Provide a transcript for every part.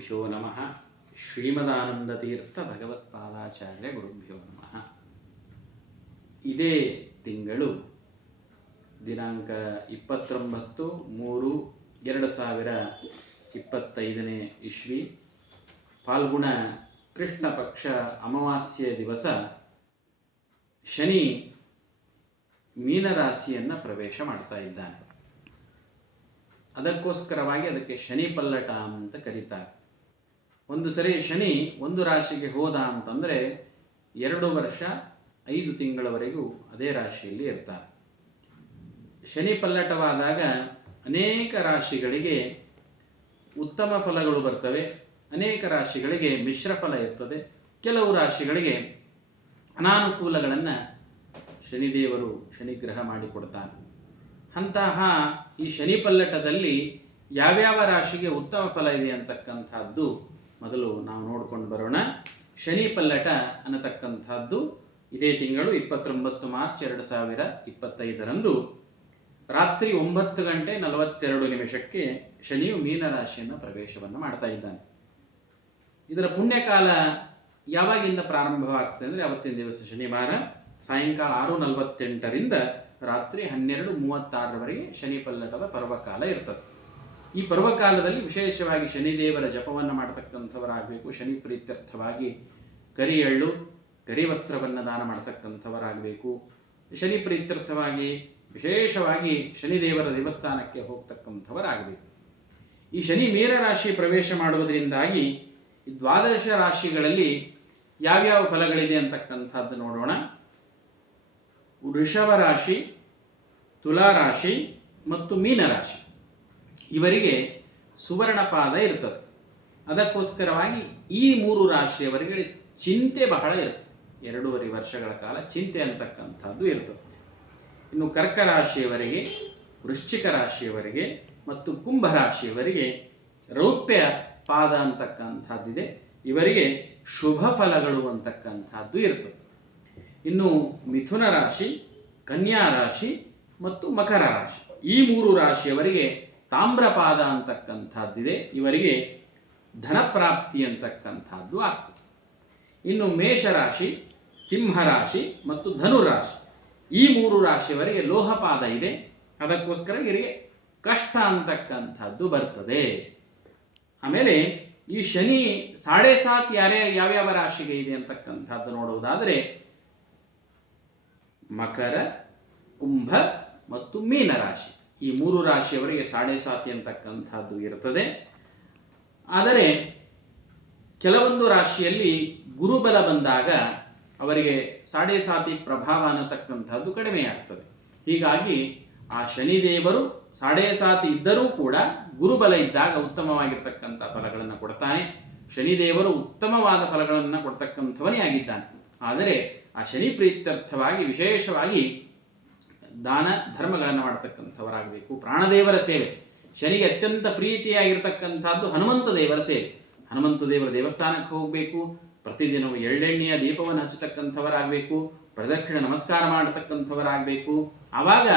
ಗುರುಭ್ಯೋ ನಮಃ. ಶ್ರೀಮದಾನಂದತೀರ್ಥ ಭಗವತ್ಪಾದಾಚಾರ್ಯ ಗುರುಭ್ಯೋ ನಮಃ. ಇದೇ ತಿಂಗಳು ದಿನಾಂಕ 29/3/2025 ಇಸ್ವಿ ಫಾಲ್ಗುಣ ಕೃಷ್ಣ ಪಕ್ಷ ಅಮಾವಾಸ್ಯೆ ದಿವಸ ಶನಿ ಮೀನರಾಶಿಯನ್ನು ಪ್ರವೇಶ ಮಾಡ್ತಾ ಇದ್ದಾನೆ. ಅದಕ್ಕೋಸ್ಕರವಾಗಿ ಅದಕ್ಕೆ ಶನಿ ಪಲ್ಲಟ ಅಂತ ಕರೀತಾರೆ. ಒಂದು ಸರಿ ಶನಿ ಒಂದು ರಾಶಿಗೆ ಹೋದ ಅಂತಂದರೆ 2 ವರ್ಷ 5 ತಿಂಗಳವರೆಗೂ ಅದೇ ರಾಶಿಯಲ್ಲಿ ಇರ್ತಾರೆ. ಶನಿ ಪಲ್ಲಟವಾದಾಗ ಅನೇಕ ರಾಶಿಗಳಿಗೆ ಉತ್ತಮ ಫಲಗಳು ಬರ್ತವೆ, ಅನೇಕ ರಾಶಿಗಳಿಗೆ ಮಿಶ್ರ ಫಲ ಇರ್ತದೆ, ಕೆಲವು ರಾಶಿಗಳಿಗೆ ಅನಾನುಕೂಲಗಳನ್ನು ಶನಿದೇವರು ಶನಿಗ್ರಹ ಮಾಡಿಕೊಡ್ತಾನೆ. ಅಂತಹ ಈ ಶನಿ ಪಲ್ಲಟದಲ್ಲಿ ಯಾವ್ಯಾವ ರಾಶಿಗೆ ಉತ್ತಮ ಫಲ ಇದೆ ಅಂತಕ್ಕಂಥದ್ದು ಮೊದಲು ನಾವು ನೋಡ್ಕೊಂಡು ಬರೋಣ. ಶನಿ ಪಲ್ಲಟ ಅನ್ನತಕ್ಕಂಥದ್ದು ಇದೇ ತಿಂಗಳು 29 ಮಾರ್ಚ್ 2025 ರಾತ್ರಿ 9:42 ಶನಿಯು ಮೀನರಾಶಿಯನ್ನು ಪ್ರವೇಶವನ್ನು ಮಾಡ್ತಾ ಇದ್ದಾನೆ. ಇದರ ಪುಣ್ಯಕಾಲ ಯಾವಾಗಿಂದ ಪ್ರಾರಂಭವಾಗ್ತದೆ ಅಂದರೆ ಅವತ್ತಿನ ದಿವಸ ಶನಿವಾರ ಸಾಯಂಕಾಲ 6:48 ರಾತ್ರಿ 12:36 ಶನಿ ಪಲ್ಲಟದ ಪರ್ವಕಾಲ ಇರ್ತದೆ. ಈ ಪರ್ವಕಾಲದಲ್ಲಿ ವಿಶೇಷವಾಗಿ ಶನಿದೇವರ ಜಪವನ್ನು ಮಾಡತಕ್ಕಂಥವರಾಗಬೇಕು. ಶನಿ ಪ್ರೀತ್ಯರ್ಥವಾಗಿ ಕರಿ ಎಳ್ಳು ಕರಿ ವಸ್ತ್ರವನ್ನು ದಾನ ಮಾಡತಕ್ಕಂಥವರಾಗಬೇಕು. ಶನಿ ಪ್ರೀತ್ಯರ್ಥವಾಗಿ ವಿಶೇಷವಾಗಿ ಶನಿದೇವರ ದೇವಸ್ಥಾನಕ್ಕೆ ಹೋಗ್ತಕ್ಕಂಥವರಾಗಬೇಕು. ಈ ಶನಿ ಮೀನರಾಶಿ ಪ್ರವೇಶ ಮಾಡುವುದರಿಂದಾಗಿ ಈ 12 ರಾಶಿಗಳಲ್ಲಿ ಯಾವ್ಯಾವ ಫಲಗಳಿದೆ ಅಂತಕ್ಕಂಥದ್ದು ನೋಡೋಣ. ವೃಷಭ ರಾಶಿ, ತುಲಾ ರಾಶಿ ಮತ್ತು ಮೀನರಾಶಿ ಇವರಿಗೆ ಸುವರ್ಣಪಾದ ಇರ್ತದೆ. ಅದಕ್ಕೋಸ್ಕರವಾಗಿ ಈ 3 ರಾಶಿಯವರಿಗೆ ಚಿಂತೆ ಬಹಳ ಇರ್ತದೆ. 2.5 ವರ್ಷಗಳ ಕಾಲ ಚಿಂತೆ ಅಂತಕ್ಕಂಥದ್ದು ಇರ್ತದೆ. ಇನ್ನು ಕರ್ಕ ರಾಶಿಯವರಿಗೆ, ವೃಶ್ಚಿಕ ರಾಶಿಯವರಿಗೆ ಮತ್ತು ಕುಂಭ ರಾಶಿಯವರಿಗೆ ರೌಪ್ಯ ಪಾದ ಅಂತಕ್ಕಂಥದ್ದಿದೆ. ಇವರಿಗೆ ಶುಭ ಫಲಗಳು ಅಂತಕ್ಕಂಥದ್ದು ಇರ್ತದೆ. ಇನ್ನು ಮಿಥುನ ರಾಶಿ, ಕನ್ಯಾ ರಾಶಿ ಮತ್ತು ಮಕರ ರಾಶಿ ಈ 3 ರಾಶಿಯವರಿಗೆ ತಾಮ್ರಪಾದ ಅಂತಕ್ಕಂಥದ್ದಿದೆ. ಇವರಿಗೆ ಧನಪ್ರಾಪ್ತಿ ಅಂತಕ್ಕಂಥದ್ದು ಆಗ್ತದೆ. ಇನ್ನು ಮೇಷರಾಶಿ, ಸಿಂಹರಾಶಿ ಮತ್ತು ಧನುರಾಶಿ ಈ 3 ರಾಶಿಯವರಿಗೆ ಲೋಹಪಾದ ಇದೆ. ಅದಕ್ಕೋಸ್ಕರ ಇವರಿಗೆ ಕಷ್ಟ ಅಂತಕ್ಕಂಥದ್ದು ಬರ್ತದೆ. ಆಮೇಲೆ ಈ ಶನಿ 7.5 ಯಾವ್ಯಾವ ರಾಶಿಗೆ ಇದೆ ಅಂತಕ್ಕಂಥದ್ದು ನೋಡುವುದಾದರೆ ಮಕರ, ಕುಂಭ ಮತ್ತು ಮೀನರಾಶಿ ಈ 3 ರಾಶಿಯವರಿಗೆ 7.5 ಅಂತಕ್ಕಂಥದ್ದು ಇರ್ತದೆ. ಆದರೆ ಕೆಲವೊಂದು ರಾಶಿಯಲ್ಲಿ ಗುರುಬಲ ಬಂದಾಗ ಅವರಿಗೆ 7.5 ಪ್ರಭಾವ ಅನ್ನತಕ್ಕಂಥದ್ದು ಕಡಿಮೆಯಾಗ್ತದೆ. ಹೀಗಾಗಿ ಆ ಶನಿದೇವರು 7.5 ಇದ್ದರೂ ಕೂಡ ಗುರುಬಲ ಇದ್ದಾಗ ಉತ್ತಮವಾಗಿರ್ತಕ್ಕಂಥ ಫಲಗಳನ್ನು ಕೊಡ್ತಾನೆ. ಶನಿದೇವರು ಉತ್ತಮವಾದ ಫಲಗಳನ್ನು ಕೊಡ್ತಕ್ಕಂಥವನೇ ಆಗಿದ್ದಾನೆ. ಆದರೆ ಆ ಶನಿ ಪ್ರೀತ್ಯರ್ಥವಾಗಿ ವಿಶೇಷವಾಗಿ ದಾನ ಧರ್ಮಗಳನ್ನು ಮಾಡತಕ್ಕಂಥವರಾಗಬೇಕು. ಪ್ರಾಣದೇವರ ಸೇವೆ, ಶನಿಗೆ ಅತ್ಯಂತ ಪ್ರೀತಿಯಾಗಿರ್ತಕ್ಕಂಥದ್ದು ಹನುಮಂತ ದೇವರ ಸೇವೆ. ಹನುಮಂತ ದೇವರ ದೇವಸ್ಥಾನಕ್ಕೆ ಹೋಗಬೇಕು. ಪ್ರತಿದಿನವೂ ಎಳ್ಳೆಣ್ಣೆಯ ದೀಪವನ್ನು ಹಚ್ಚತಕ್ಕಂಥವರಾಗಬೇಕು. ಪ್ರದಕ್ಷಿಣೆ ನಮಸ್ಕಾರ ಮಾಡತಕ್ಕಂಥವರಾಗಬೇಕು. ಆವಾಗ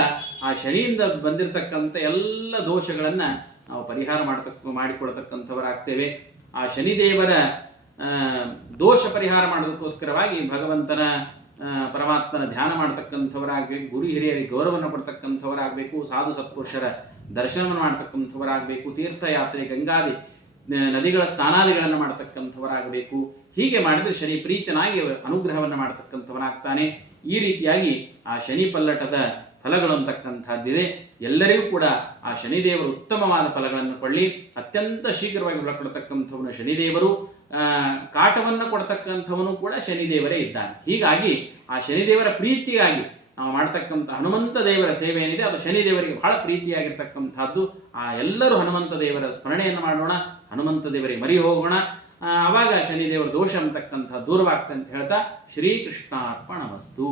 ಆ ಶನಿಯಿಂದ ಬಂದಿರತಕ್ಕಂಥ ಎಲ್ಲ ದೋಷಗಳನ್ನು ನಾವು ಪರಿಹಾರ ಮಾಡಿಕೊಳ್ತಕ್ಕಂಥವರಾಗ್ತೇವೆ. ಆ ಶನಿದೇವರ ದೋಷ ಪರಿಹಾರ ಮಾಡೋದಕ್ಕೋಸ್ಕರವಾಗಿ ಭಗವಂತನ ಪರಮಾತ್ಮನ ಧ್ಯಾನ ಮಾಡತಕ್ಕಂಥವರಾಗಬೇಕು. ಗುರು ಹಿರಿಯರಿಗೆ ಗೌರವವನ್ನು ಕೊಡ್ತಕ್ಕಂಥವರಾಗಬೇಕು. ಸಾಧು ಸತ್ಪುರುಷರ ದರ್ಶನವನ್ನು ಮಾಡ್ತಕ್ಕಂಥವರಾಗಬೇಕು. ತೀರ್ಥಯಾತ್ರೆ, ಗಂಗಾದಿ ನದಿಗಳ ಸ್ನಾನಾದಿಗಳನ್ನು ಮಾಡತಕ್ಕಂಥವರಾಗಬೇಕು. ಹೀಗೆ ಮಾಡಿದರೆ ಶನಿ ಪ್ರೀತನಾಗಿ ಅನುಗ್ರಹವನ್ನು ಮಾಡತಕ್ಕಂಥವನಾಗ್ತಾನೆ. ಈ ರೀತಿಯಾಗಿ ಆ ಶನಿ ಪಲ್ಲಟದ ಫಲಗಳು ಅಂತಕ್ಕಂಥದ್ದಿದೆ. ಎಲ್ಲರಿಗೂ ಕೂಡ ಆ ಶನಿದೇವರು ಉತ್ತಮವಾದ ಫಲಗಳನ್ನು ಕೊಳ್ಳಿ. ಅತ್ಯಂತ ಶೀಘ್ರವಾಗಿ ಫಲ ಕೊಡ್ತಕ್ಕಂಥವನು ಶನಿದೇವರು, ಕಾಟವನ್ನು ಕೊಡ್ತಕ್ಕಂಥವನು ಕೂಡ ಶನಿದೇವರೇ ಇದ್ದಾನೆ. ಹೀಗಾಗಿ ಆ ಶನಿದೇವರ ಪ್ರೀತಿಯಾಗಿ ನಾವು ಮಾಡ್ತಕ್ಕಂಥ ಹನುಮಂತ ದೇವರ ಸೇವೆ ಏನಿದೆ ಅದು ಶನಿದೇವರಿಗೆ ಬಹಳ ಪ್ರೀತಿಯಾಗಿರ್ತಕ್ಕಂಥದ್ದು. ಆ ಎಲ್ಲರೂ ಹನುಮಂತ ದೇವರ ಸ್ಮರಣೆಯನ್ನು ಮಾಡೋಣ, ಹನುಮಂತ ದೇವರಿಗೆ ಮರಿ ಹೋಗೋಣ. ಆವಾಗ ಶನಿದೇವರ ದೋಷ ಅಂತಕ್ಕಂಥ ದೂರವಾಗ್ತದೆ ಅಂತ ಹೇಳ್ತಾ ಶ್ರೀಕೃಷ್ಣಾರ್ಪಣಮಸ್ತು.